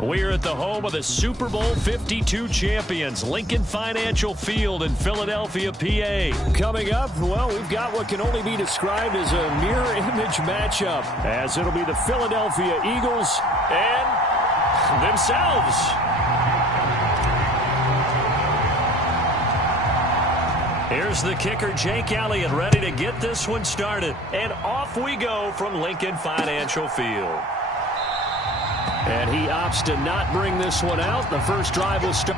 We're at the home of the Super Bowl 52 champions, Lincoln Financial Field in Philadelphia, PA. Coming up, well, we've got what can only be described as a mirror image matchup, as it'll be the Philadelphia Eagles and themselves. Here's the kicker, Jake Elliott, ready to get this one started. And off we go from Lincoln Financial Field. And he opts to not bring this one out. The first drive will start.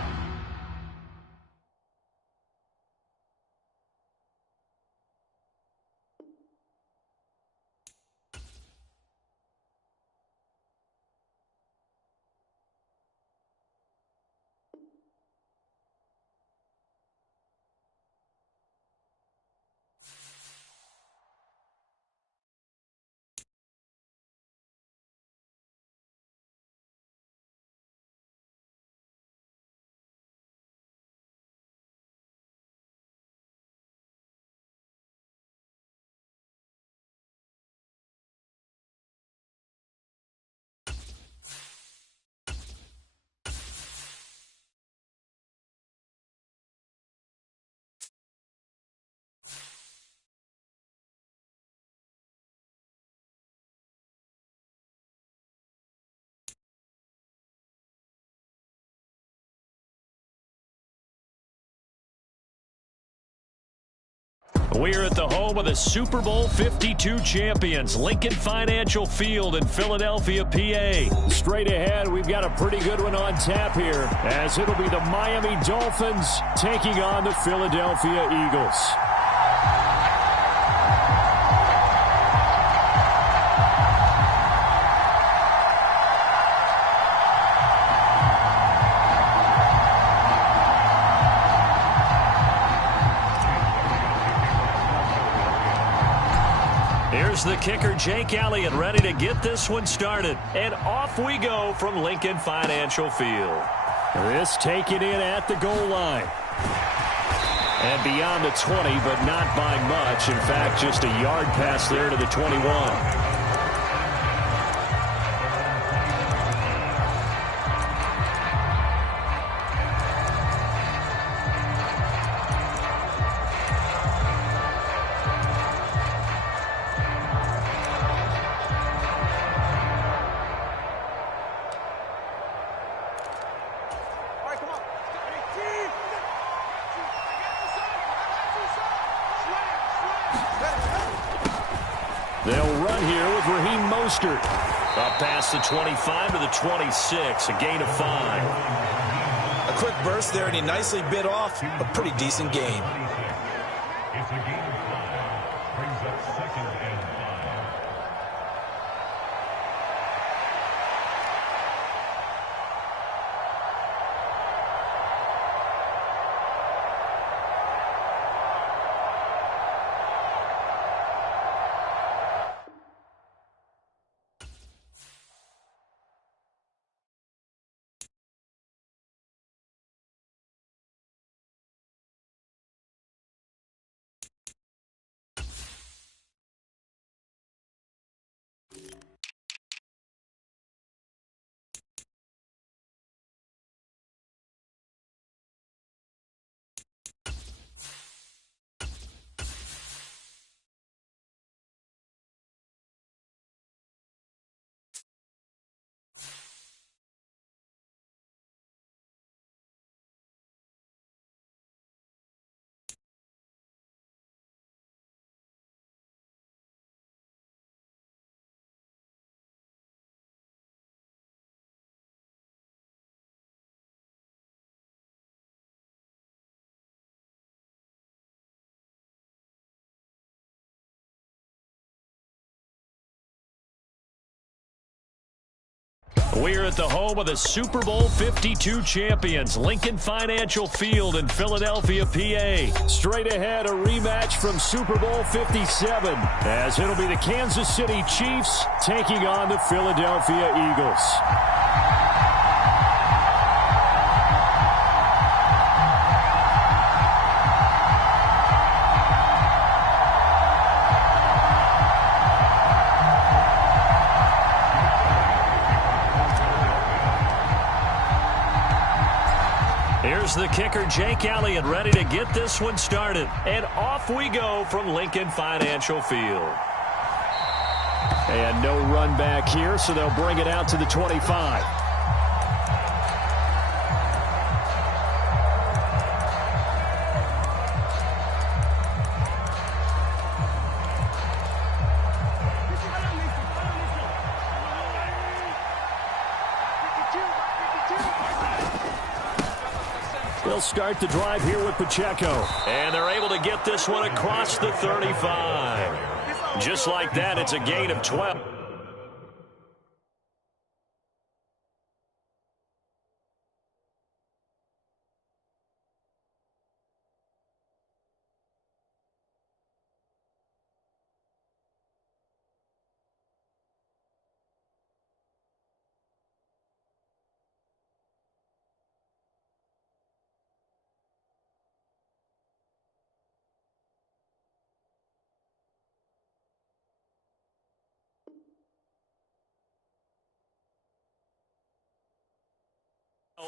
We're at the home of the Super Bowl 52 champions, Lincoln Financial Field in Philadelphia, PA. Straight ahead, we've got a pretty good one on tap here, as it'll be the Miami Dolphins taking on the Philadelphia Eagles. Here's the kicker, Jake Elliott, ready to get this one started. And off we go from Lincoln Financial Field. This taken in at the goal line. And beyond the 20, but not by much. In fact, just a yard pass there to the 21. They'll run here with Raheem Mostert. Up past the 25 to the 26, a gain of 5. A quick burst there, and he nicely bit off a pretty decent gain. It's a gain of 5. Brings up second and 5. We're at the home of the Super Bowl 52 champions, Lincoln Financial Field in Philadelphia, PA. Straight ahead, a rematch from Super Bowl 57, as it'll be the Kansas City Chiefs taking on the Philadelphia Eagles. Here's the kicker, Jake Elliott, ready to get this one started. And off we go from Lincoln Financial Field. And no run back here, so they'll bring it out to the 25. They'll start the drive here with Pacheco. And they're able to get this one across the 35. Just like that, it's a gain of 12.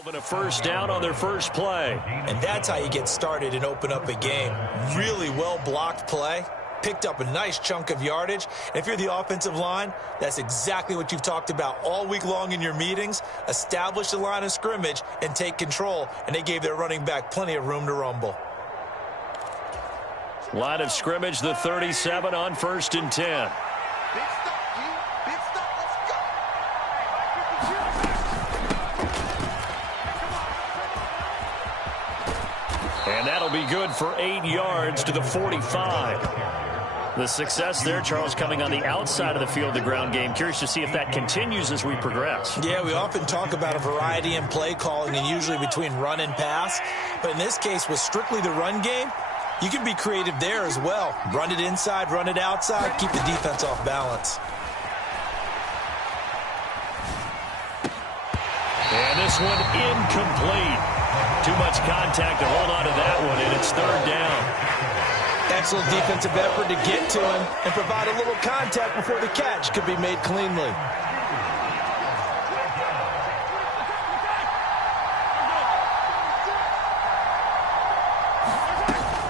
And a first down on their first play. And that's how you get started and open up a game. Really well-blocked play. Picked up a nice chunk of yardage. And if you're the offensive line, that's exactly what you've talked about all week long in your meetings. Establish the line of scrimmage and take control. And they gave their running back plenty of room to rumble. Line of scrimmage, the 37 on 1st and 10. And that'll be good for 8 yards to the 45. The success there, Charles, coming on the outside of the field, the ground game. Curious to see if that continues as we progress. Yeah, we often talk about a variety in play calling and usually between run and pass. But in this case, with strictly the run game, you can be creative there as well. Run it inside, run it outside, keep the defense off balance. And this one incomplete. Too much contact to hold on to that one, and it's 3rd down. Excellent defensive effort to get to him and provide a little contact before the catch could be made cleanly.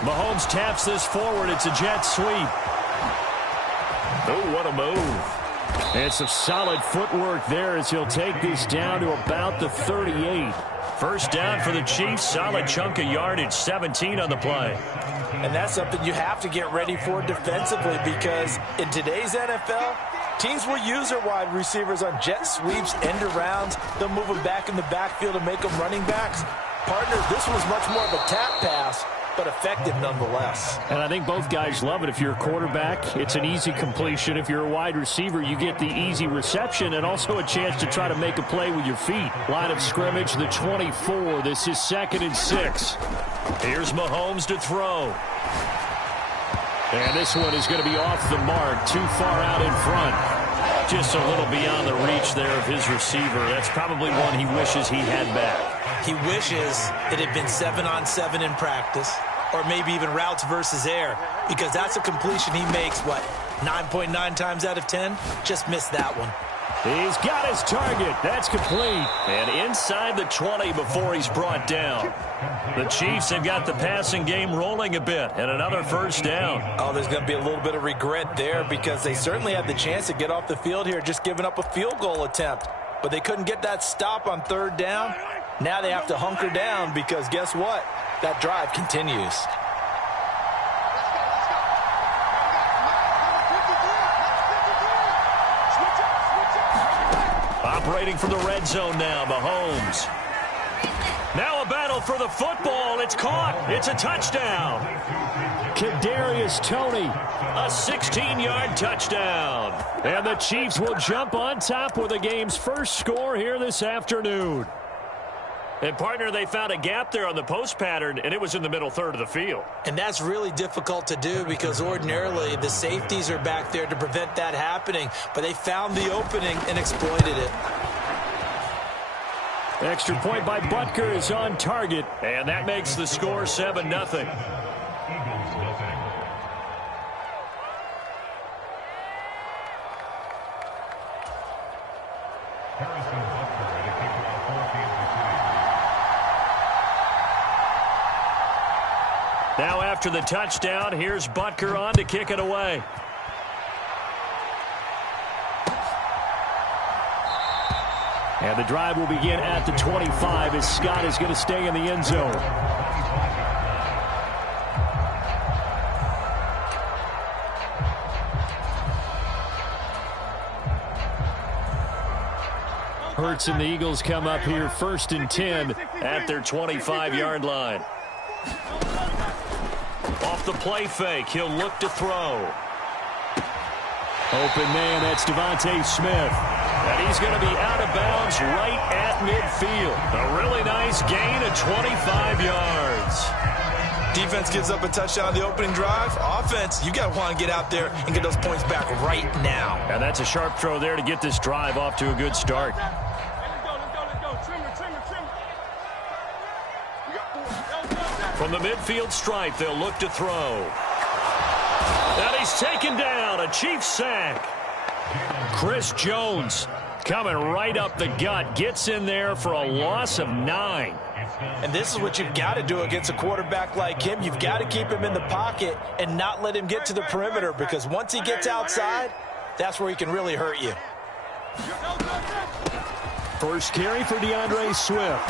Mahomes taps this forward. It's a jet sweep. Oh, what a move. And some solid footwork there as he'll take this down to about the 38. First down for the Chiefs. Solid chunk of yardage. 17 on the play. And that's something you have to get ready for defensively because in today's NFL, teams will use their wide receivers on jet sweeps, end arounds. They'll move them back in the backfield and make them running backs. Partners, this was much more of a tap pass, but effective nonetheless. And I think both guys love it. If you're a quarterback, it's an easy completion. If you're a wide receiver, you get the easy reception and also a chance to try to make a play with your feet. Line of scrimmage, the 24. This is 2nd and 6. Here's Mahomes to throw. And this one is going to be off the mark, too far out in front. Just a little beyond the reach there of his receiver. That's probably one he wishes he had back. He wishes it had been 7-on-7 in practice, or maybe even routes versus air, because that's a completion he makes, 9.9 times out of 10? Just missed that one. He's got his target. That's complete. And inside the 20 before he's brought down. The Chiefs have got the passing game rolling a bit, and another first down. Oh, there's going to be a little bit of regret there because they certainly had the chance to get off the field here, just giving up a field goal attempt. But they couldn't get that stop on 3rd down. Now they have to hunker down because guess what? That drive continues. Operating from the red zone now, Mahomes. Now a battle for the football. It's caught. It's a touchdown. Kadarius Toney, a 16-yard touchdown. And the Chiefs will jump on top with the game's first score here this afternoon. And, partner, they found a gap there on the post pattern, and it was in the middle third of the field. And that's really difficult to do because ordinarily the safeties are back there to prevent that happening. But they found the opening and exploited it. Extra point by Butker is on target, and that makes the score 7-0. Now after the touchdown, here's Butker on to kick it away. And the drive will begin at the 25 as Scott is going to stay in the end zone. Hurts and the Eagles come up here 1st and 10 at their 25-yard line. Off the play fake, he'll look to throw. Open man, that's Devontae Smith. And he's going to be out of bounds right at midfield. A really nice gain of 25 yards. Defense gives up a touchdown on the opening drive. Offense, you got to want to get out there and get those points back right now. And that's a sharp throw there to get this drive off to a good start. From the midfield stripe, they'll look to throw. And he's taken down, a Chiefs sack. Chris Jones coming right up the gut, gets in there for a loss of 9. And this is what you've got to do against a quarterback like him. You've got to keep him in the pocket and not let him get to the perimeter, because once he gets outside, that's where he can really hurt you. First carry for DeAndre Swift.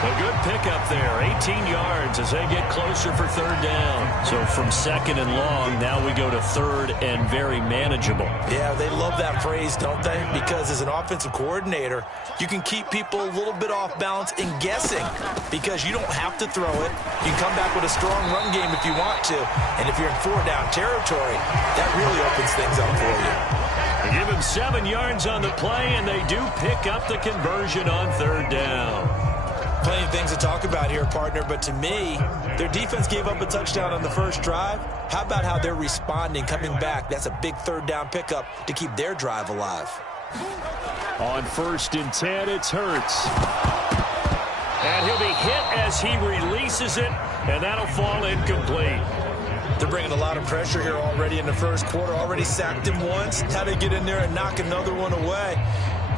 A good pickup there, 18 yards as they get closer for 3rd down. So from 2nd and long, now we go to 3rd and very manageable. Yeah, they love that phrase, don't they? Because as an offensive coordinator, you can keep people a little bit off balance and guessing, because you don't have to throw it. You can come back with a strong run game if you want to. And if you're in 4-down territory, that really opens things up for you. They give him 7 yards on the play, and they do pick up the conversion on 3rd down. Plenty of things to talk about here, partner, but to me, their defense gave up a touchdown on the first drive. How about how they're responding, coming back? That's a big 3rd down pickup to keep their drive alive. On 1st and 10, it's Hurts. And he'll be hit as he releases it, and that'll fall incomplete. They're bringing a lot of pressure here already in the first quarter. Already sacked him once. How they get in there and knock another one away?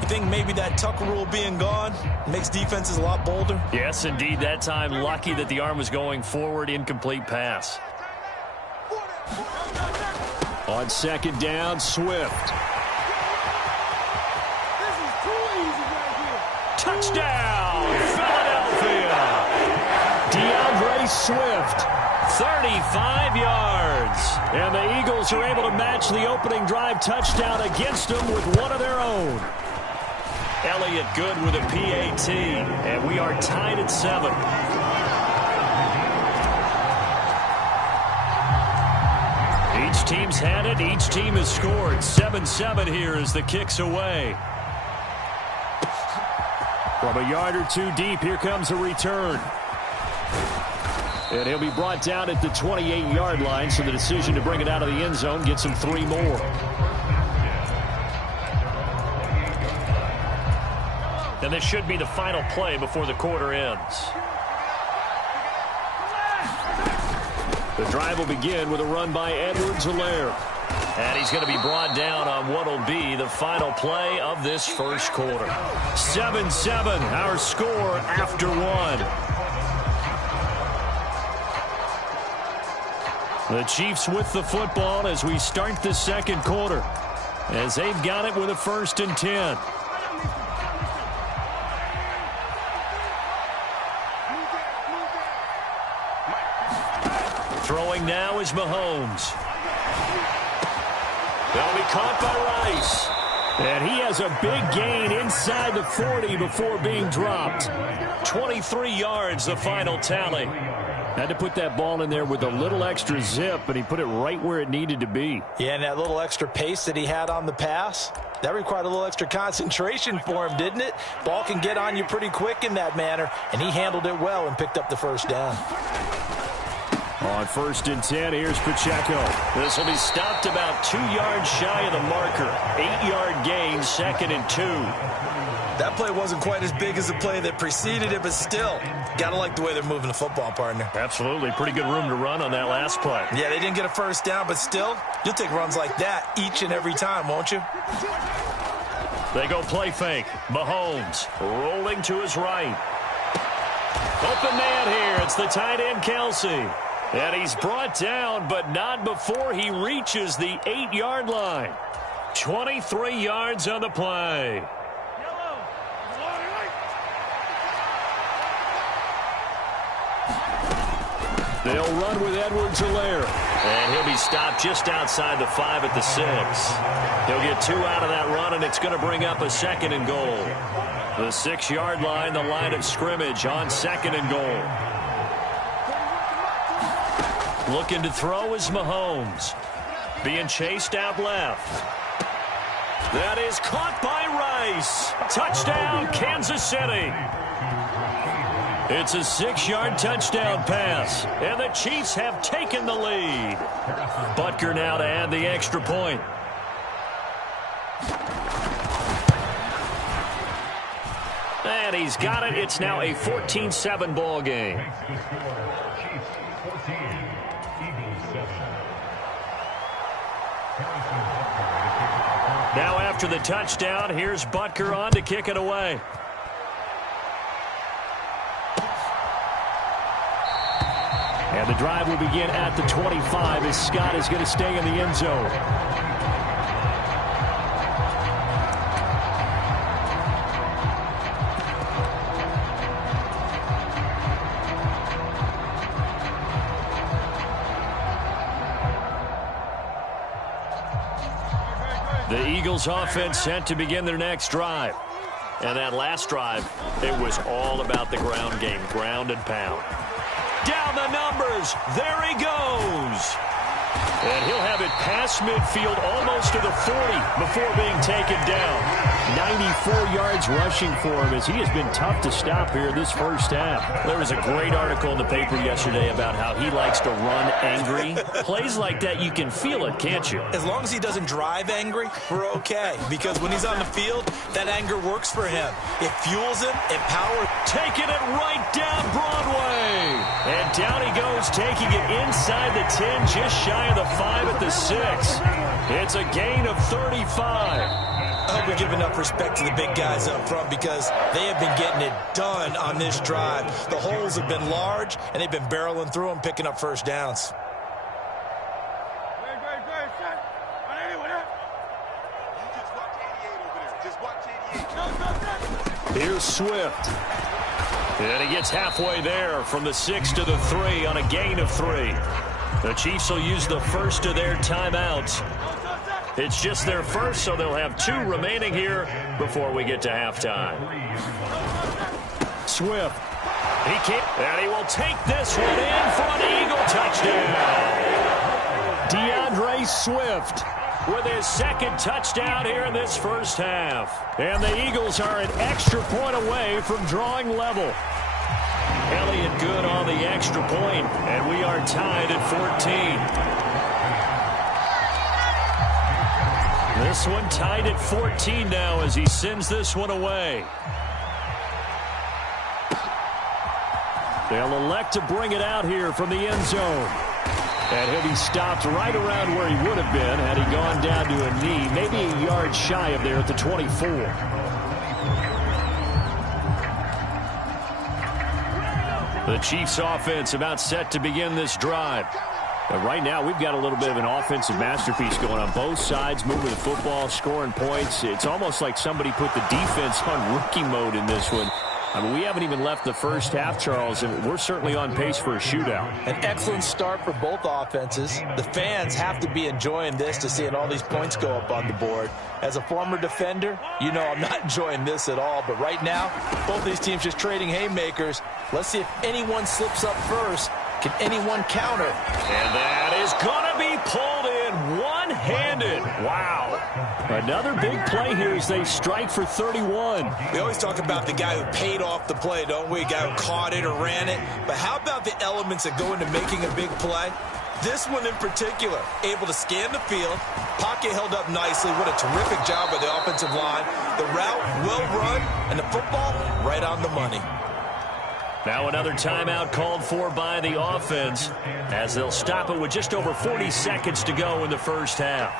You think maybe that Tucker rule being gone makes defenses a lot bolder? Yes, indeed. That time, lucky that the arm was going forward. Incomplete pass. On 2nd down, Swift. Touchdown, Philadelphia! DeAndre Swift, 35 yards. And the Eagles are able to match the opening drive touchdown against them with one of their own. Elliott good with a PAT, and we are tied at 7. Each team's had it. Each team has scored. 7-7 here as the kick's away. From a yard or two deep, here comes a return. And he'll be brought down at the 28-yard line, so the decision to bring it out of the end zone gets him 3 more. And this should be the final play before the quarter ends. The drive will begin with a run by Edwards-Helaire. And he's going to be brought down on what will be the final play of this first quarter. 7-7, our score after 1. The Chiefs with the football as we start the second quarter, as they've got it with a 1st and 10. Throwing now is Mahomes. They'll be caught by Rice. And he has a big gain inside the 40 before being dropped. 23 yards, the final tally. Had to put that ball in there with a little extra zip, and he put it right where it needed to be. Yeah, and that little extra pace that he had on the pass, that required a little extra concentration for him, didn't it? Ball can get on you pretty quick in that manner, and he handled it well and picked up the 1st down. On 1st and 10, here's Pacheco. This will be stopped about 2 yards shy of the marker. 8-yard gain, 2nd and 2. That play wasn't quite as big as the play that preceded it, but still, gotta like the way they're moving the football, partner. Absolutely. Pretty good room to run on that last play. Yeah, they didn't get a 1st down, but still, you'll take runs like that each and every time, won't you? They go play fake. Mahomes rolling to his right. Open man here. It's the tight end, Kelsey. And he's brought down, but not before he reaches the 8-yard line. 23 yards on the play. They'll run with Edwards-Helaire. And he'll be stopped just outside the 5 at the 6. He'll get 2 out of that run, and it's going to bring up a 2nd and goal. The 6-yard line, the line of scrimmage on 2nd and goal. Looking to throw is Mahomes. Being chased out left. That is caught by Rice. Touchdown, Kansas City. It's a 6-yard touchdown pass, and the Chiefs have taken the lead. Butker now to add the extra point. And he's got it. It's now a 14-7 ball game. Now after the touchdown, here's Butker on to kick it away. And the drive will begin at the 25 as Scott is going to stay in the end zone. The Eagles offense set to begin their next drive. And that last drive, it was all about the ground game, ground and pound. Down the numbers. There he goes. And he'll have it past midfield almost to the 40 before being taken down. 94 yards rushing for him as he has been tough to stop here this first half. There was a great article in the paper yesterday about how he likes to run angry. Plays like that, you can feel it, can't you? As long as he doesn't drive angry, we're okay. Because when he's on the field, that anger works for him. It fuels him, it powers. Taking it right down Broadway. And down he goes, taking it inside the 10, just shy of the 5 at the 6. It's a gain of 35. I hope we give enough respect to the big guys up front because they have been getting it done on this drive. The holes have been large, and they've been barreling through them, picking up first downs. Here's Swift. And he gets halfway there from the 6 to the 3 on a gain of 3. The Chiefs will use the first of their timeouts. It's just their first, so they'll have 2 remaining here before we get to halftime. Swift. He can't, and he will take this one in for an Eagle touchdown. DeAndre Swift with his 2nd touchdown here in this first half. And the Eagles are an extra point away from drawing level. Elliott good on the extra point, and we are tied at 14. This one tied at 14 now as he sends this one away. They'll elect to bring it out here from the end zone. And he'll be stopped right around where he would have been had he gone down to a knee, maybe a yard shy of there at the 24. The Chiefs offense about set to begin this drive. But right now we've got a little bit of an offensive masterpiece going on both sides, moving the football, scoring points. It's almost like somebody put the defense on rookie mode in this one. I mean, we haven't even left the first half, Charles, and we're certainly on pace for a shootout. An excellent start for both offenses. The fans have to be enjoying this to seeing all these points go up on the board. As a former defender, you know I'm not enjoying this at all. But right now, both these teams just trading haymakers. Let's see if anyone slips up first. Can anyone counter? And that is going to be pulled in one-handed. Wow. Another big play here as they strike for 31. We always talk about the guy who paid off the play, don't we? A guy who caught it or ran it. But how about the elements that go into making a big play? This one in particular, able to scan the field, pocket held up nicely. What a terrific job by the offensive line. The route well run, and the football right on the money. Now another timeout called for by the offense as they'll stop it with just over 40 seconds to go in the first half.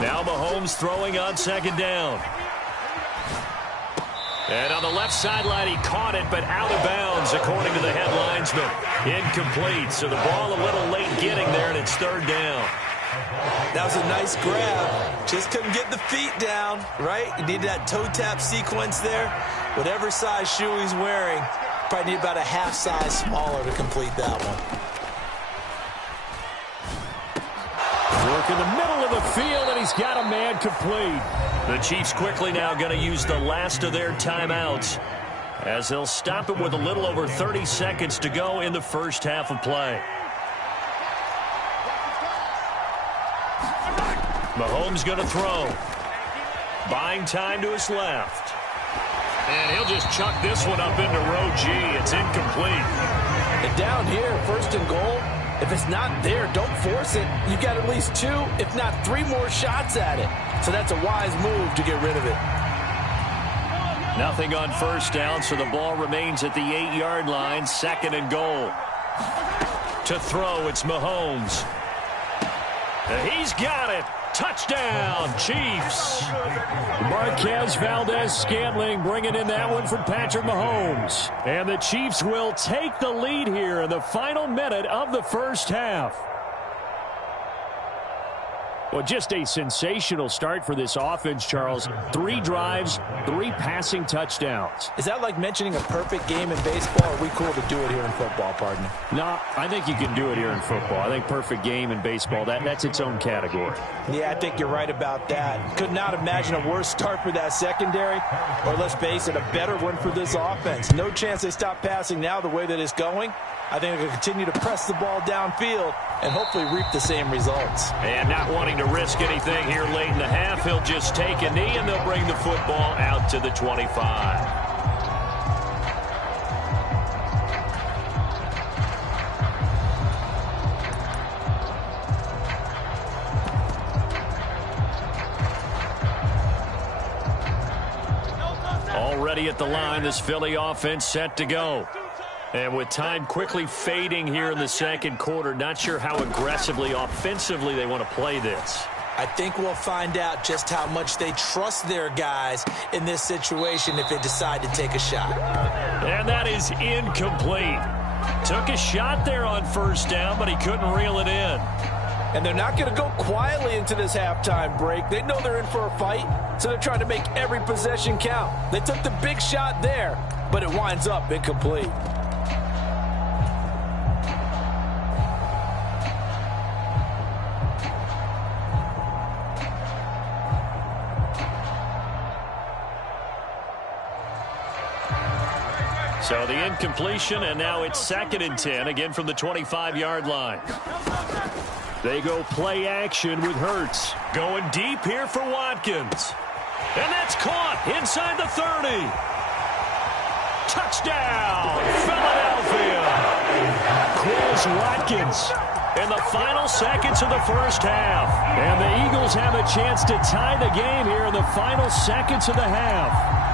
Now Mahomes throwing on 2nd down. And on the left sideline, he caught it, but out of bounds, according to the head linesman. Incomplete, so the ball a little late getting there, and it's third down. That was a nice grab. Just couldn't get the feet down, right? You need that toe tap sequence there. Whatever size shoe he's wearing, probably need about a half size smaller to complete that one. Work in the middle of the field, and he's got a man complete. The Chiefs quickly now going to use the last of their timeouts as they'll stop it with a little over 30 seconds to go in the first half of play. Mahomes going to throw. Buying time to his left. And he'll just chuck this one up into row G. It's incomplete. And down here, first and goal, if it's not there, don't force it. You've got at least 2, if not 3 more shots at it. So that's a wise move to get rid of it. Nothing on first down, so the ball remains at the 8-yard line. Second and goal. To throw, it's Mahomes. He's got it. Touchdown, Chiefs. Marquez Valdez-Scantling bringing in that one from Patrick Mahomes. And the Chiefs will take the lead here in the final minute of the first half. Well, just a sensational start for this offense, Charles. 3 drives, 3 passing touchdowns. Is that like mentioning a perfect game in baseball, or are we cool to do it here in football, partner? No, I think you can do it here in football. I think perfect game in baseball, that's its own category. Yeah, I think you're right about that. Could not imagine a worse start for that secondary, or let's face it, a better one for this offense. No chance they stop passing now the way that it's going. I think they're going to continue to press the ball downfield and hopefully reap the same results. And not wanting to risk anything here late in the half, he'll just take a knee and they'll bring the football out to the 25. Already at the line, this Philly offense set to go. And with time quickly fading here in the second quarter, not sure how aggressively, offensively they want to play this. I think we'll find out just how much they trust their guys in this situation if they decide to take a shot. And that is incomplete. Took a shot there on first down, but he couldn't reel it in. And they're not going to go quietly into this halftime break. They know they're in for a fight, so they're trying to make every possession count. They took the big shot there, but it winds up incomplete. So the incompletion, and now it's 2nd and 10, again from the 25-yard line. They go play action with Hurts. Going deep here for Watkins. And that's caught inside the 30. Touchdown, Philadelphia. Chris Watkins in the final seconds of the first half. And the Eagles have a chance to tie the game here in the final seconds of the half.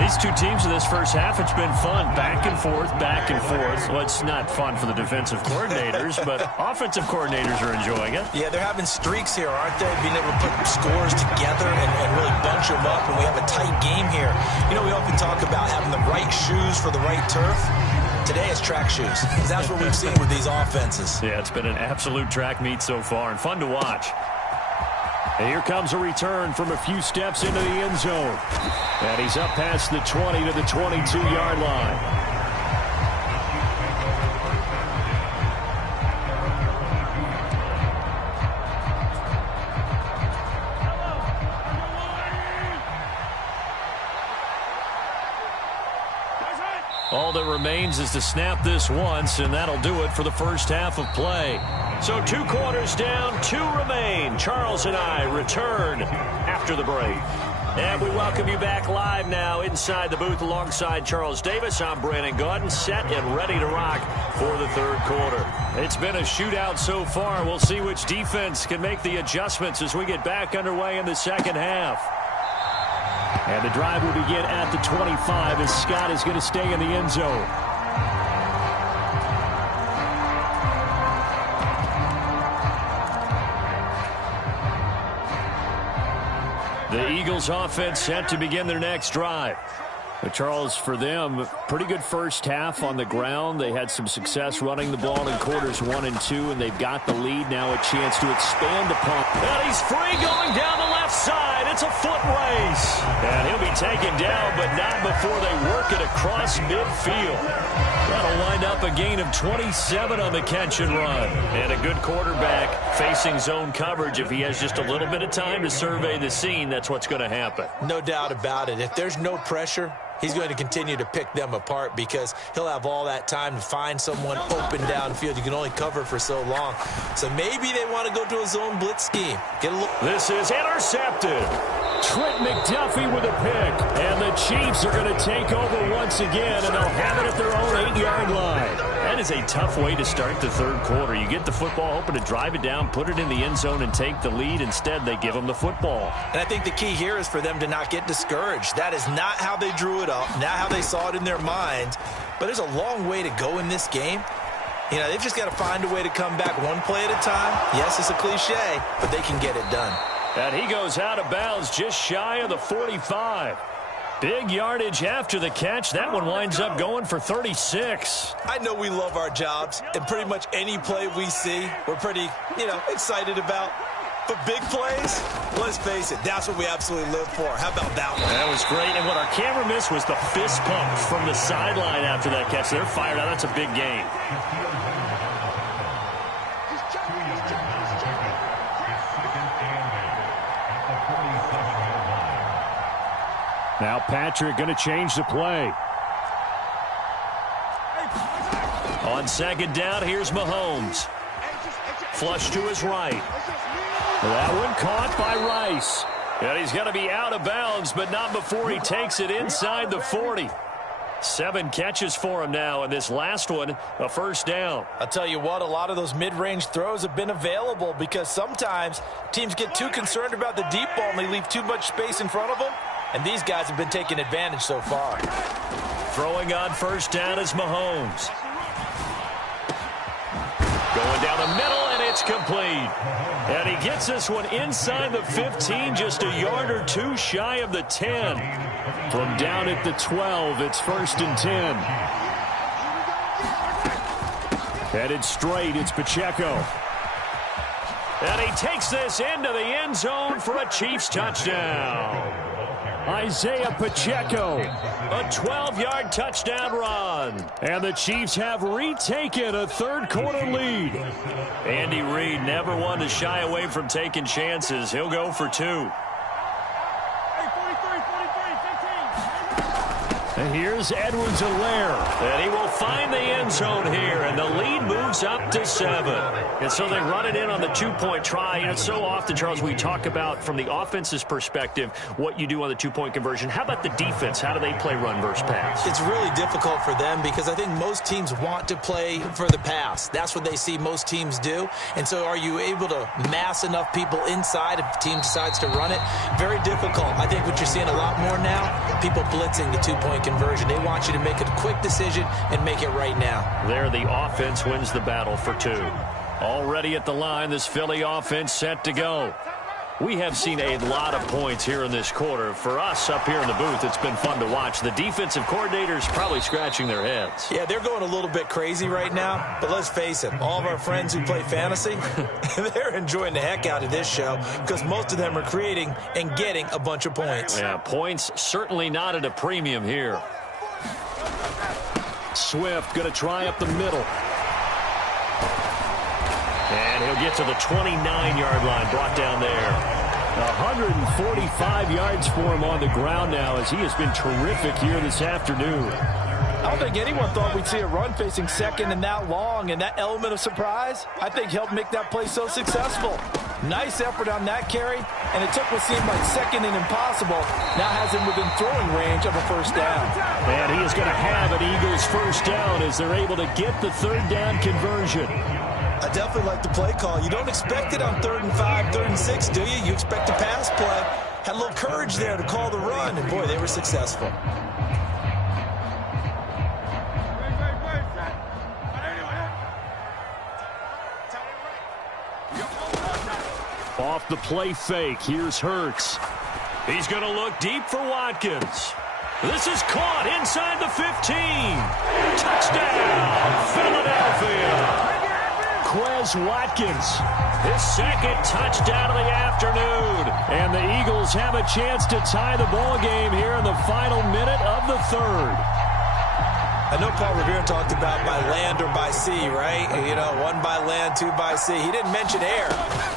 These two teams in this first half, it's been fun. Back and forth, back and forth. Well, it's not fun for the defensive coordinators, but offensive coordinators are enjoying it. Yeah, they're having streaks here, aren't they? Being able to put scores together and really bunch them up, and we have a tight game here. You know, we often talk about having the right shoes for the right turf. Today it's track shoes, because that's what we've seen with these offenses. Yeah, it's been an absolute track meet so far, and fun to watch. And here comes a return from a few steps into the end zone. And he's up past the 20 to the 22-yard line. All that remains is to snap this once, and that'll do it for the first half of play. So 2 quarters down, 2 remain. Charles and I return after the break. And we welcome you back live now inside the booth alongside Charles Davis. I'm Brandon Gaudin, set and ready to rock for the third quarter. It's been a shootout so far. We'll see which defense can make the adjustments as we get back underway in the second half. And the drive will begin at the 25 as Scott is going to stay in the end zone. The Eagles offense set to begin their next drive. But Charles, for them, pretty good first half on the ground. They had some success running the ball in quarters 1 and 2, and they've got the lead. Now a chance to expand upon. And he's free going down the left side. It's a foot race. And he'll be taken down, but not before they work it across midfield. That'll wind up a gain of 27 on the catch and run. And a good quarterback facing zone coverage. If he has just a little bit of time to survey the scene, that's what's going to happen. No doubt about it. If there's no pressure, he's going to continue to pick them apart because he'll have all that time to find someone open downfield. You can only cover for so long. So maybe they want to go to a zone blitz scheme. Get a look. This is intercepted. Trent McDuffie with a pick. And the Chiefs are going to take over once again, and they'll have it at their own 8-yard line. That is a tough way to start the third quarter. You get the football, hoping to drive it down, put it in the end zone, and take the lead. Instead, they give them the football. And I think the key here is for them to not get discouraged. That is not how they drew it up, not how they saw it in their minds. But there's a long way to go in this game. You know, they've just got to find a way to come back one play at a time. Yes, it's a cliche, but they can get it done. And he goes out of bounds just shy of the 45. Big yardage after the catch. That one winds up going for 36. I know we love our jobs, and pretty much any play we see, we're pretty, excited about. But big plays, let's face it, that's what we absolutely live for. How about that one? That was great, and what our camera missed was the fist pump from the sideline after that catch. They're fired out. That's a big game. Now Patrick going to change the play. On second down, here's Mahomes. Flush to his right. That one caught by Rice. And he's going to be out of bounds, but not before he takes it inside the 40. 7 catches for him now, and this last one, a first down. I'll tell you what, a lot of those mid-range throws have been available because sometimes teams get too concerned about the deep ball and they leave too much space in front of them. And these guys have been taking advantage so far. Throwing on first down is Mahomes. Going down the middle, and it's complete. And he gets this one inside the 15, just a yard or two shy of the 10. From down at the 12, it's first and 10. Headed straight, it's Pacheco. And he takes this into the end zone for a Chiefs touchdown. Isaiah Pacheco, a 12-yard touchdown run. And the Chiefs have retaken a third-quarter lead. Andy Reid never one to shy away from taking chances. He'll go for 2. And here's Edwards-Helaire. And he will find the end zone here, and the lead moves up to 7. And so they run it in on the 2-point try. And it's so often, Charles, we talk about from the offense's perspective what you do on the 2-point conversion. How about the defense? How do they play run versus pass? It's really difficult for them because I think most teams want to play for the pass. That's what they see most teams do. And so are you able to mass enough people inside if the team decides to run it? Very difficult. I think what you're seeing a lot more now, people blitzing the 2-point conversion. They want you to make a quick decision and make it right now. There, the offense wins the battle for 2. Already at the line, this Philly offense set to go. We have seen a lot of points here in this quarter. For us up here in the booth, it's been fun to watch. The defensive coordinators probably scratching their heads. Yeah, they're going a little bit crazy right now. But let's face it, all of our friends who play fantasy, they're enjoying the heck out of this show because most of them are creating and getting a bunch of points. Yeah, points certainly not at a premium here. Swift going to try up the middle. And he'll get to the 29-yard line, brought down there. 145 yards for him on the ground now as he has been terrific here this afternoon. I don't think anyone thought we'd see a run facing second and that long, and that element of surprise, I think, helped make that play so successful. Nice effort on that carry, and it took what seemed like second and impossible. Now has him within throwing range of a first down. And he is going to have an Eagles first down as they're able to get the third down conversion. I definitely like the play call. You don't expect it on 3rd and 5, 3rd and 6, do you? You expect a pass play. Had a little courage there to call the run, and boy, they were successful. Off the play fake, here's Hurts. He's going to look deep for Watkins. This is caught inside the 15. Touchdown, Philadelphia. Quez Watkins, his second touchdown of the afternoon. And the Eagles have a chance to tie the ball game here in the final minute of the third. I know Paul Revere talked about by land or by sea, right? You know, one by land, two by sea. He didn't mention air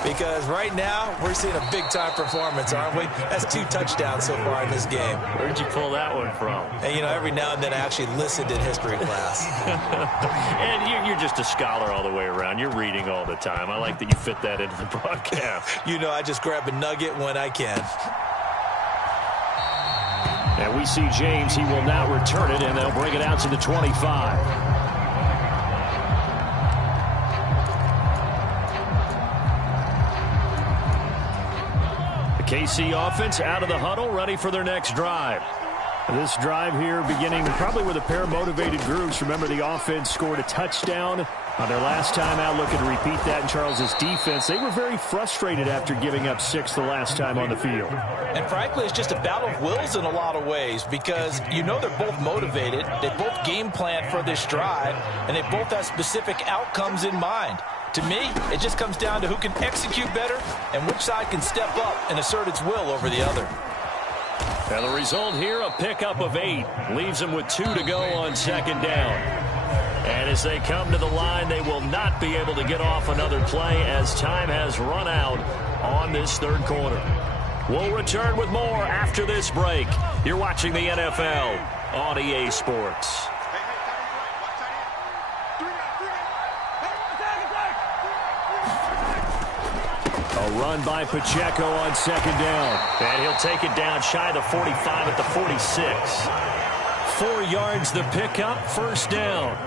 because right now we're seeing a big-time performance, aren't we? That's 2 touchdowns so far in this game. Where'd you pull that one from? And, you know, every now and then I actually listened in history class. And you're just a scholar all the way around. You're reading all the time. I like that you fit that into the broadcast. You know, I just grab a nugget when I can. And we see James. He will now return it, and they'll bring it out to the 25. The KC offense out of the huddle, ready for their next drive. This drive here beginning probably with a pair of motivated groups. Remember, the offense scored a touchdown on their last time out, looking to repeat that in Charles's defense. They were very frustrated after giving up 6 the last time on the field. And frankly, it's just a battle of wills in a lot of ways because you know they're both motivated. They both game plan for this drive, and they both have specific outcomes in mind. To me, it just comes down to who can execute better and which side can step up and assert its will over the other. And the result here, a pickup of 8. Leaves them with 2 to go on second down. And as they come to the line, they will not be able to get off another play as time has run out on this third quarter. We'll return with more after this break. You're watching the NFL on EA Sports. A run by Pacheco on second down. And he'll take it down shy of the 45 at the 46. 4 yards the pickup, first down.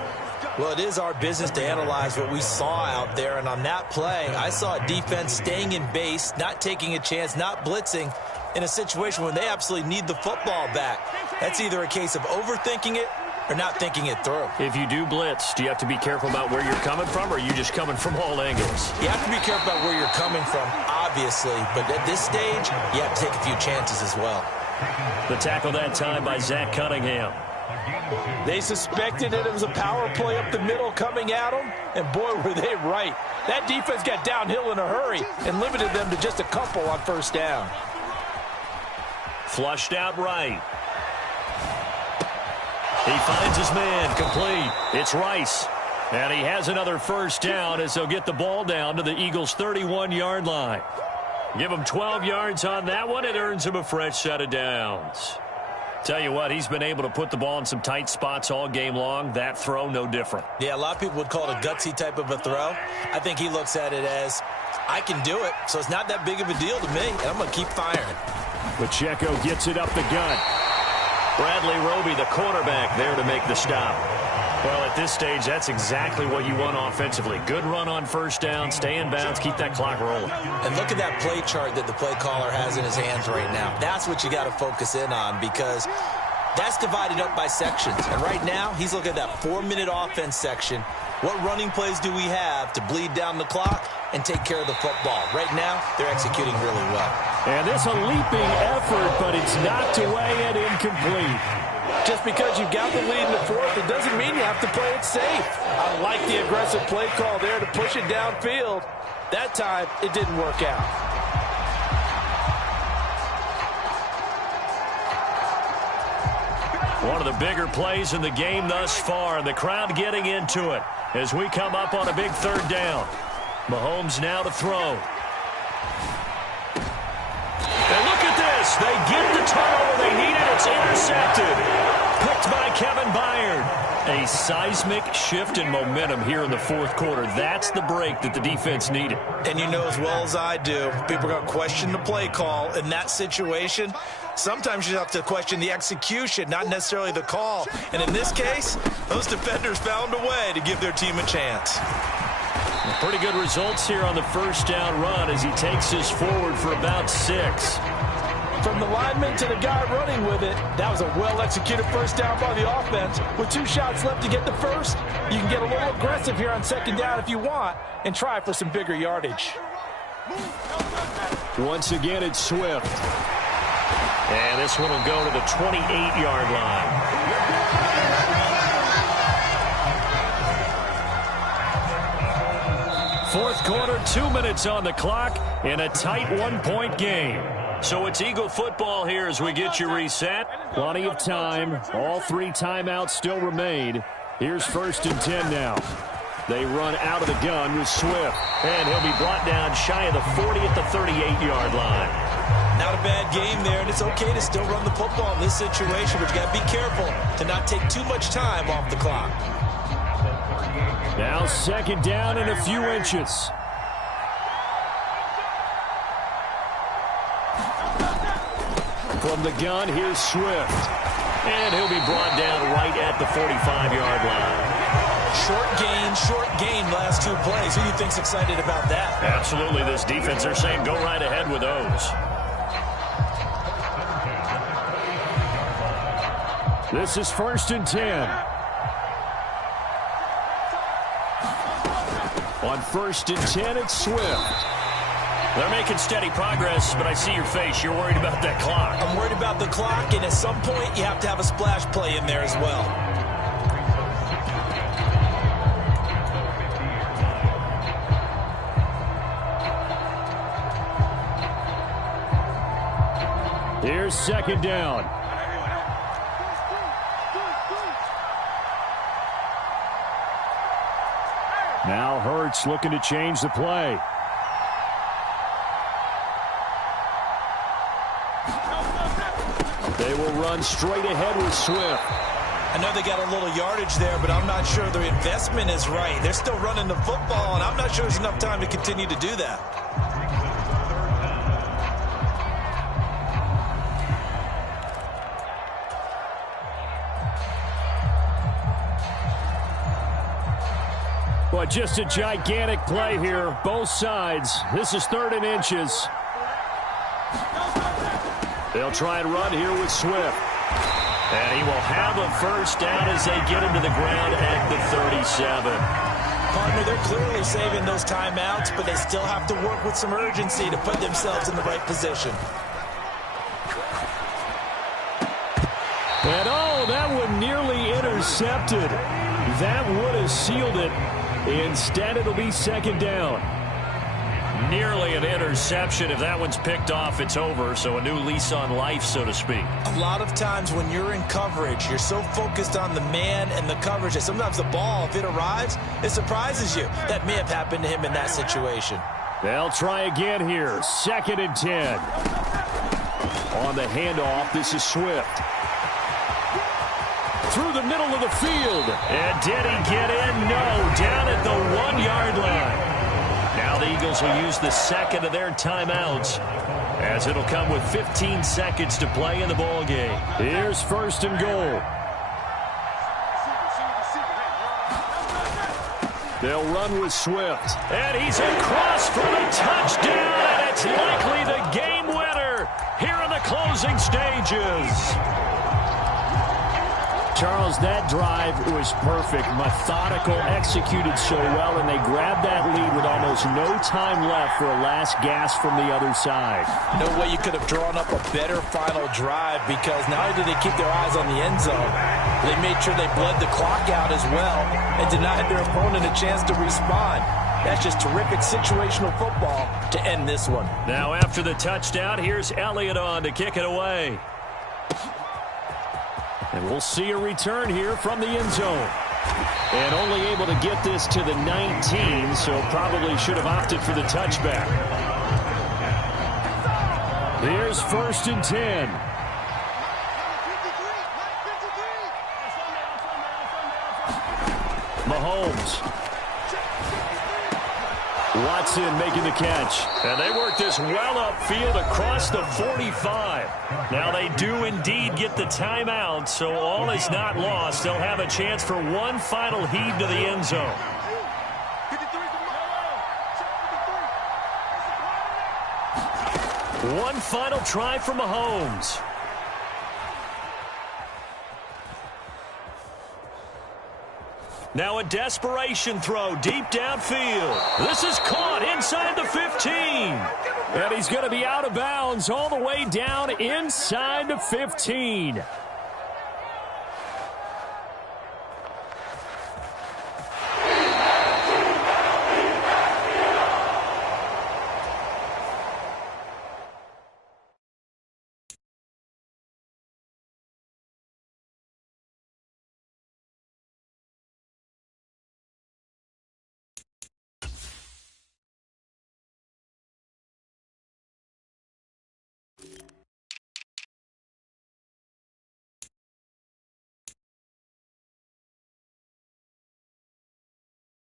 Well, it is our business to analyze what we saw out there, and on that play, I saw a defense staying in base, not taking a chance, not blitzing, in a situation when they absolutely need the football back. That's either a case of overthinking it or not thinking it through. If you do blitz, do you have to be careful about where you're coming from, or are you just coming from all angles? You have to be careful about where you're coming from, obviously, but at this stage, you have to take a few chances as well. The tackle that time by Zach Cunningham. They suspected that it was a power play up the middle coming at them, and boy, were they right. That defense got downhill in a hurry and limited them to just a couple on first down. Flushed out right. He finds his man, complete. It's Rice. And he has another first down as they'll get the ball down to the Eagles' 31-yard line. Give him 12 yards on that one. It earns him a fresh set of downs. Tell you what, he's been able to put the ball in some tight spots all game long. That throw, no different. Yeah, a lot of people would call it a gutsy type of a throw. I think he looks at it as, I can do it, so it's not that big of a deal to me, and I'm going to keep firing. Pacheco gets it up the gut. Bradley Roby, the quarterback, there to make the stop. Well, at this stage, that's exactly what you want offensively. Good run on first down, stay in bounds, keep that clock rolling. And look at that play chart that the play caller has in his hands right now. That's what you got to focus in on because that's divided up by sections. And right now, he's looking at that 4-minute offense section. What running plays do we have to bleed down the clock and take care of the football? Right now, they're executing really well. And this a leaping effort, but it's knocked away and incomplete. Just because you've got the lead in the fourth, it doesn't mean you have to play it safe. I like the aggressive play call there to push it downfield. That time, it didn't work out. One of the bigger plays in the game thus far, and the crowd getting into it as we come up on a big third down. Mahomes now to throw. And look at this. They get the turnover they needed. It's intercepted. Picked by Kevin Byard. A seismic shift in momentum here in the fourth quarter. That's the break that the defense needed. And you know as well as I do, people are going to question the play call in that situation. Sometimes you have to question the execution, not necessarily the call. And in this case, those defenders found a way to give their team a chance. Pretty good results here on the first down run as he takes this forward for about 6. From the lineman to the guy running with it, that was a well-executed first down by the offense. With 2 shots left to get the first, you can get a little aggressive here on second down if you want and try for some bigger yardage. Once again, it's Swift. And this one will go to the 28-yard line. Fourth quarter, 2 minutes on the clock in a tight one-point game. So it's Eagle football here as we get you reset. Plenty of time. All 3 timeouts still remain. Here's 1st and 10 now. They run out of the gun with Swift. And he'll be brought down shy of the 40 at the 38-yard line. Not a bad game there, and it's okay to still run the football in this situation, but you got to be careful to not take too much time off the clock. Now 2nd down and a few inches. From the gun, here's Swift. And he'll be brought down right at the 45-yard line. Short gain last 2 plays. Who do you think's excited about that? Absolutely. This defense, they're saying go right ahead with those. This is 1st and 10. On 1st and 10, it's Swift. They're making steady progress, but I see your face. You're worried about that clock. I'm worried about the clock, and at some point, you have to have a splash play in there as well. Here's 2nd down. Now Hurts looking to change the play. They will run straight ahead with Swift. I know they got a little yardage there, but I'm not sure their investment is right. They're still running the football, and I'm not sure there's enough time to continue to do that. But just a gigantic play here, both sides. This is 3rd and inches. They'll try and run here with Swift. And he will have a 1st down as they get him to the ground at the 37. Partner, they're clearly saving those timeouts, but they still have to work with some urgency to put themselves in the right position. And oh, that one nearly intercepted. That would have sealed it. Instead, it'll be 2nd down. Nearly an interception. If that one's picked off, it's over. So a new lease on life, so to speak. A lot of times when you're in coverage, you're so focused on the man and the coverage that sometimes the ball, if it arrives, it surprises you. That may have happened to him in that situation. They'll try again here. 2nd and 10. On the handoff, this is Swift. Through the middle of the field. And did he get in? No. Down at the 1-yard line. Now the Eagles will use the 2nd of their timeouts, as it'll come with 15 seconds to play in the ball game. Here's 1st and goal. They'll run with Swift. And he's across for the touchdown, and it's likely the game winner here in the closing stages. Charles, that drive was perfect, methodical, executed so well, and they grabbed that lead with almost no time left for a last gasp from the other side. No way you could have drawn up a better final drive, because not only did they keep their eyes on the end zone, they made sure they bled the clock out as well and denied their opponent a chance to respond. That's just terrific situational football to end this one. Now after the touchdown, here's Elliott on to kick it away. And we'll see a return here from the end zone. And only able to get this to the 19, so probably should have opted for the touchback. Here's 1st and 10. Mahomes. Watson making the catch. And they work this well upfield across the 45. Now they do indeed get the timeout, so all is not lost. They'll have a chance for one final heave to the end zone. One final try for Mahomes. Now a desperation throw deep downfield. This is caught inside the 15. And he's going to be out of bounds all the way down inside the 15.